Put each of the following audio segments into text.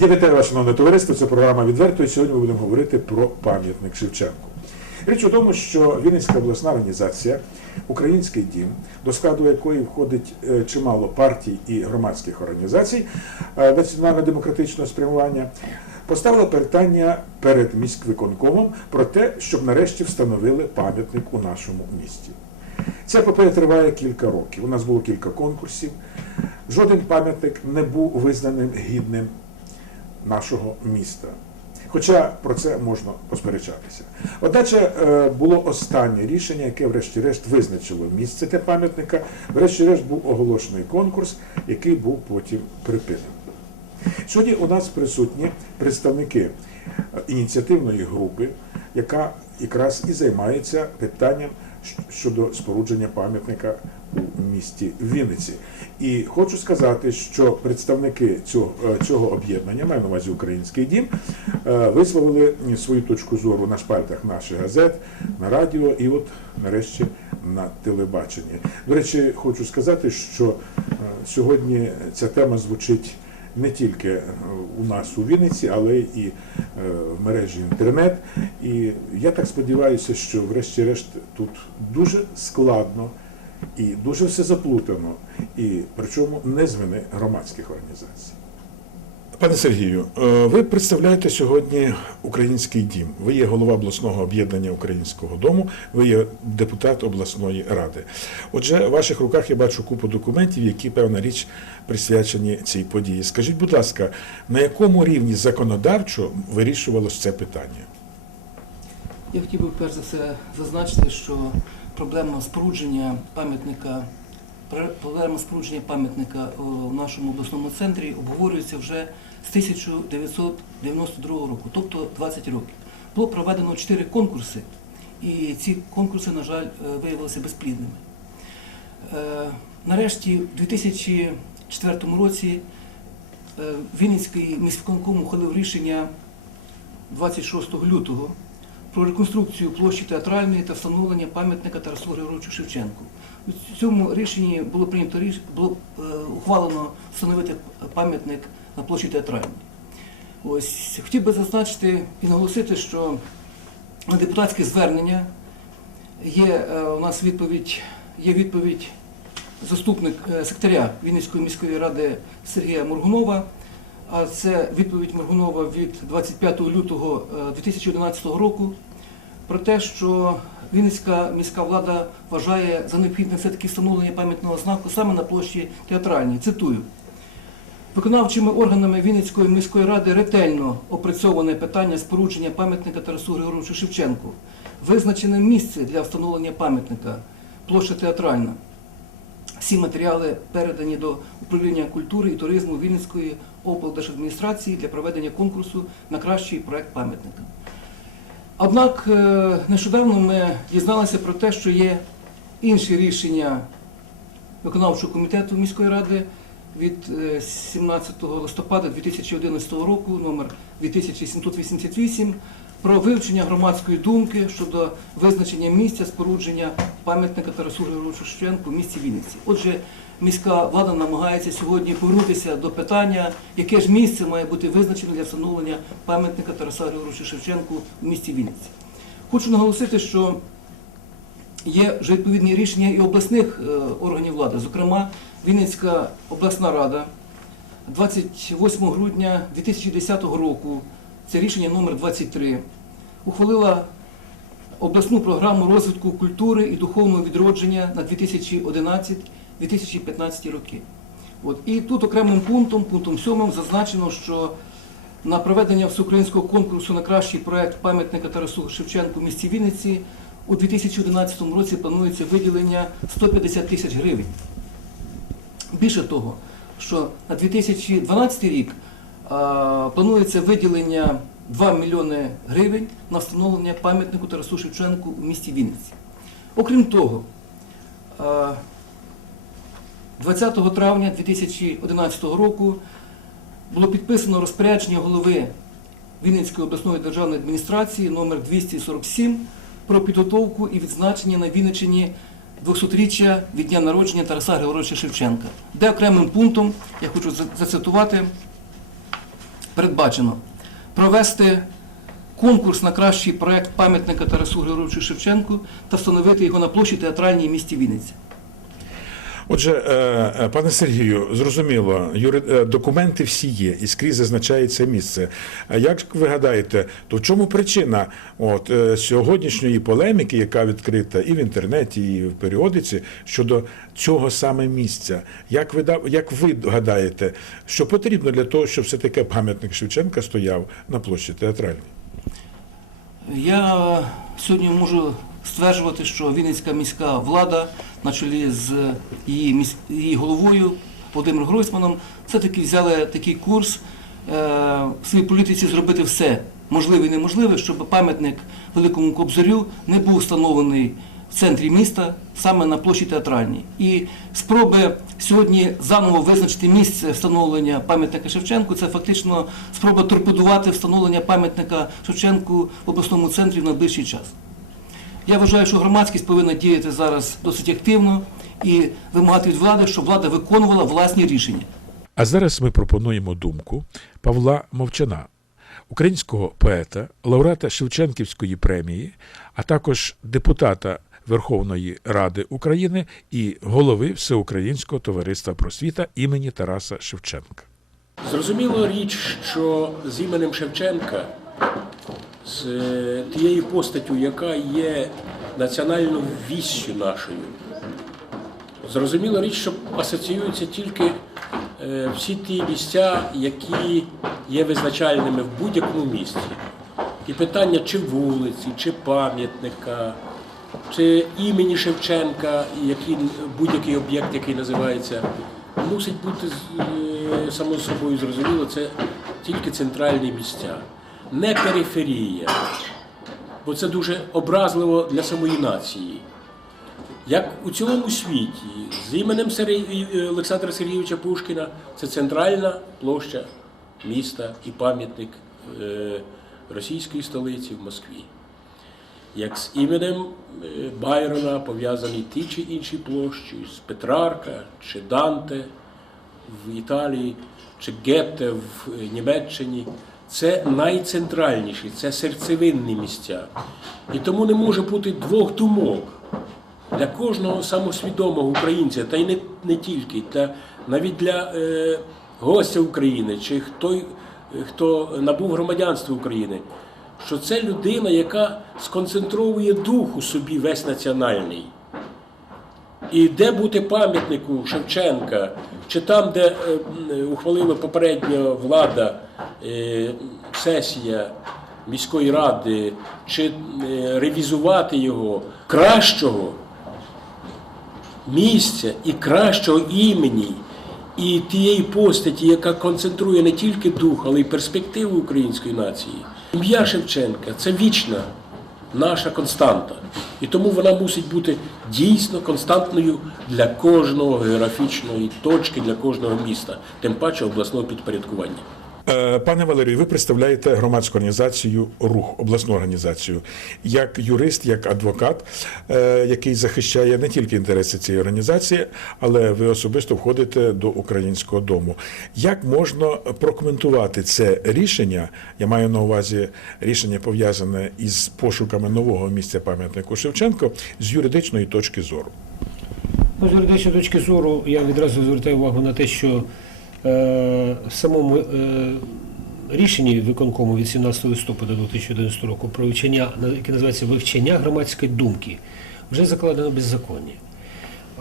Я вітаю вас, шановне товариство. Це програма відверто. І сьогодні ми будемо говорити про пам'ятник Шевченку. Річ у тому, що Вінницька обласна організація, Український дім, до складу якої входить е, чимало партій і громадських організацій е, національно-демократичного спрямування, поставила питання перед міськвиконкомом про те, щоб нарешті встановили пам'ятник у нашому місті. Ця епопея триває кілька років. У нас було кілька конкурсів. Жоден пам'ятник не був визнаним гідним нашого міста. Хоча про це можна посперечатися. Одначе було останнє рішення, яке, врешті-решт, визначило місце для пам'ятника. Врешті-решт був оголошений конкурс, який був потім припинений. Сьогодні у нас присутні представники е, ініціативної групи, яка якраз і займається питанням щодо спорудження пам'ятника у місті Вінниці. І хочу сказати, що представники цього, е, цього об'єднання, маю на увазі Український дім, е, висловили свою точку зору на шпальтах наших газет, на радіо і от нарешті на телебаченні. До речі, хочу сказати, що е, сьогодні ця тема звучить не тільки у нас у Вінниці, але і в мережі інтернет. І я так сподіваюся, що врешті-решт тут дуже складно і дуже все заплутано, і причому не з вини громадських організацій. Пане Сергію, е, ви представляєте сьогодні український дім. Ви є голова обласного об'єднання українського дому, ви є депутат обласної ради. Отже, в ваших руках я бачу купу документів, які певна річ присвячені цій події. Скажіть, будь ласка, на якому рівні законодавчо вирішувалось це питання? Я хотів би перш за все зазначити, що проблема спорудження пам'ятника проблема спорудження пам'ятника в нашому обласному центрі обговорюється вже з 1992 року, тобто 20 років. Було проведено 4 конкурси, і ці конкурси, на жаль, е, виявилися безплідними. Е, Нарешті, у 2004 році е, Вінницький міськвиконком ухвалив рішення 26 лютого про реконструкцію площі театральної та встановлення пам'ятника Тарасу Григоровичу Шевченку. У цьому рішенні було прийнято було е, ухвалено встановити пам'ятник на площі театральній. Ось хотів би зазначити і наголосити, що на депутатське звернення є е, у нас відповідь, є відповідь заступник е, секретаря Вінницької міської ради Сергія Моргунова. А це відповідь Моргунова від 25 лютого е, 2011 року про те, що Вінницька міська влада вважає за необхідне все-таки встановлення пам'ятного знаку саме на площі театральній. Цитую. Виконавчими органами Вінницької міської ради ретельно опрацьоване питання спорудження пам'ятника Тарасу Григоровичу Шевченку. Визначене місце для встановлення пам'ятника площа театральна. Всі матеріали передані до управління культури і туризму Вінницької облдержадміністрації для проведення конкурсу на кращий проект пам'ятника. Однак е, нещодавно ми дізналися про те, що є інші рішення виконавчого комітету міської ради від е, 17 листопада 2011 року, номер 2788, про вивчення громадської думки щодо визначення місця спорудження пам'ятника Тарасу Григоровичу Шевченку в місті Вінниці. Отже, міська влада намагається сьогодні повернутися до питання, яке ж місце має бути визначено для встановлення пам'ятника Тараса Григоровичу Шевченку в місті Вінниці. Хочу наголосити, що є вже відповідні рішення і обласних е, органів влади, зокрема Вінницька обласна рада 28 грудня 2010 року, це рішення номер 23, ухвалила обласну програму розвитку культури і духовного відродження на 2011-2015 роки. От. І тут окремим пунктом, пунктом 7, зазначено, що на проведення всеукраїнського конкурсу на кращий проект пам'ятника Тарасу Шевченку в місті Вінниці у 2011 році планується виділення 150 тисяч гривень. Більше того, що на 2012 рік а, планується виділення 2 мільйони гривень на встановлення пам'ятнику Тарасу Шевченку у місті Вінниці. Окрім того, 20 травня 2011 року було підписано розпорядження голови Вінницької обласної державної адміністрації номер 247 про підготовку і відзначення на Вінниччині 200-річчя від дня народження Тараса Григоровича Шевченка, де окремим пунктом я хочу зацитувати передбачено провести конкурс на кращий проект пам'ятника Тарасу Григоровичу Шевченку та встановити його на площі театральній місті Вінниці. Отже, е, е, пане Сергію, зрозуміло, е, документи всі є, і скрізь зазначається місце. А як ви гадаєте, то в чому причина от, сьогоднішньої полеміки, яка відкрита і в інтернеті, і в періодиці щодо цього саме місця? Як ви, як ви гадаєте, що потрібно для того, щоб все таки пам'ятник Шевченка стояв на площі театральній? Я сьогодні можу стверджувати, що Вінницька міська влада на чолі з її, міс- її головою Володимиром Гройсманом все-таки взяли такий курс е, в своїй політиці зробити все можливе і неможливе, щоб пам'ятник Великому Кобзарю не був встановлений в центрі міста, саме на площі театральній. І спроби сьогодні заново визначити місце встановлення пам'ятника Шевченку це фактично спроба торпедувати встановлення пам'ятника Шевченку в обласному центрі в найближчий час. Я вважаю, що громадськість повинна діяти зараз досить активно і вимагати від влади, щоб влада виконувала власні рішення. А зараз ми пропонуємо думку Павла Мовчана, українського поета, лауреата Шевченківської премії, а також депутата Верховної Ради України і голови Всеукраїнського товариства просвіта імені Тараса Шевченка. Зрозуміло річ, що з іменем Шевченка, з тією постаттю, яка є національною віссю нашою, зрозуміло річ, що асоціюються тільки е, всі ті місця, які є визначальними в будь-якому місті. І питання чи вулиці, чи пам'ятника, чи імені Шевченка, який, будь-який об'єкт, який називається, мусить бути е, само собою зрозуміло, це тільки центральні місця, не периферія. Бо це дуже образливо для самої нації. Як у цілому світі, з іменем е, Олександра Сергійовича Пушкіна, це центральна площа міста і пам'ятник е, російської столиці в Москві. Як з іменем е, Байрона пов'язані ті чи інші площі, з Петрарка чи Данте в Італії, чи Гетте в Німеччині. Це найцентральніші, це серцевинні місця. І тому не може бути двох думок для кожного самосвідомого українця, та й не, не тільки, для, навіть для е, гостя України чи хто, хто набув громадянство України, що це людина, яка сконцентровує дух у собі весь національний. І де бути пам'ятнику Шевченка, чи там, де е, ухвалила попередня влада, е, сесія міської ради, чи е, ревізувати його кращого місця і кращого імені, і тієї постаті, яка концентрує не тільки дух, але й перспективу української нації. Ім'я Шевченка це вічна наша константа. І тому вона мусить бути дійсно константною для кожного географічної точки, для кожного міста, тим паче обласного підпорядкування. Е, Пане Валерію, ви представляєте громадську організацію Рух, обласну організацію, як юрист, як адвокат, е, який захищає не тільки інтереси цієї організації, але ви особисто входите до українського дому. Як можна прокоментувати це рішення? Я маю на увазі рішення пов'язане із пошуками нового місця пам'ятнику Шевченко з юридичної точки зору. Ну, з юридичної точки зору я відразу звертаю увагу на те, що самому е, рішенні виконкому від 17 листопада 2011 року про вивчення, яке називається вивчення громадської думки, вже закладено беззаконня.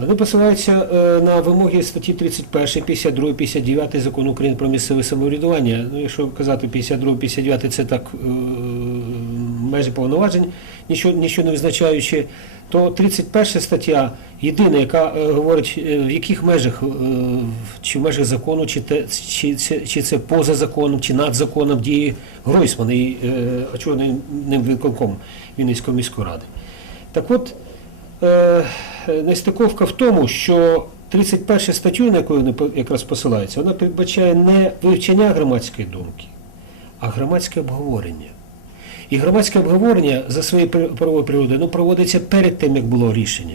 Вони посилаються е, на вимоги статті 31, 52, 59 закону України про місцеве самоврядування. Ну, якщо казати 52, 59 це так е, межі повноважень, нічого, нічого не визначаючи, то 31 стаття єдина, яка е, говорить, е, в яких межах, е, чи в межах закону, чи, те, чи, це, чи це поза законом, чи над законом діє Гройсман і е, очолюваний ним виконком Вінницької міської ради. Так от, нестиковка в тому, що 31 статтю, на яку вони якраз посилаються, вона передбачає не вивчення громадської думки, а громадське обговорення. І громадське обговорення за своєю правовою природою ну, проводиться перед тим, як було рішення.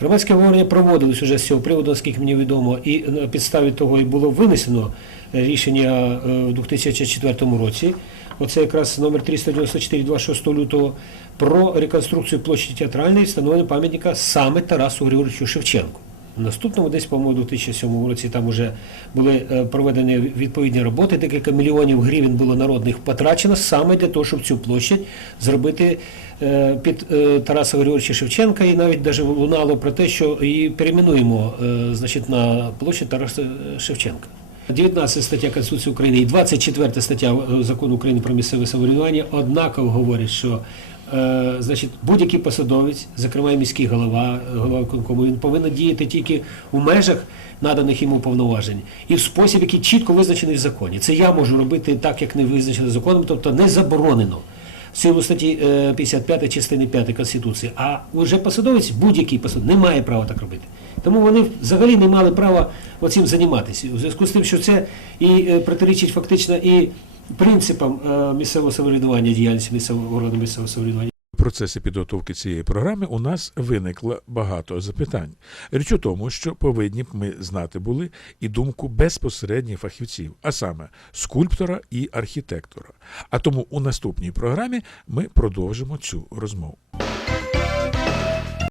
Громадське обговорення проводилось уже з цього приводу, наскільки мені відомо, і на підставі того і було винесено е, рішення е, в 2004 році. Оце якраз номер 394 26 лютого про реконструкцію площі театральної встановлення пам'ятника саме Тарасу Григоровичу Шевченку. Наступному, десь, по-моєму, у 2007 році там вже були е, проведені відповідні роботи. Декілька мільйонів гривень було народних потрачено саме для того, щоб цю площадь зробити е, під е, Тараса Григоровича Шевченка. І навіть даже лунало про те, що її перейменуємо значить, на площадь Тараса Шевченка. 19 стаття Конституції України і 24 стаття Закону України про місцеве самоврядування однаково говорять, що значить, будь-який посадовець, зокрема міський голова, е, голова виконкому, він повинен діяти тільки у межах наданих йому повноважень і в спосіб, який чітко визначений в законі. Це я можу робити так, як не визначено законом, тобто не заборонено. В силу статті е, 55 частини 5 Конституції, а вже посадовець, будь-який посадовець, не має права так робити. Тому вони взагалі не мали права оцим займатися. У зв'язку з тим, що це і е, протирічить фактично і принципам е, місцевого самоврядування, діяльності місцевого органу місцевого самоврядування. В підготовки цієї програми у нас виникло багато запитань. Річ у тому, що повинні б ми знати були і думку безпосередніх фахівців, а саме скульптора і архітектора. А тому у наступній програмі ми продовжимо цю розмову.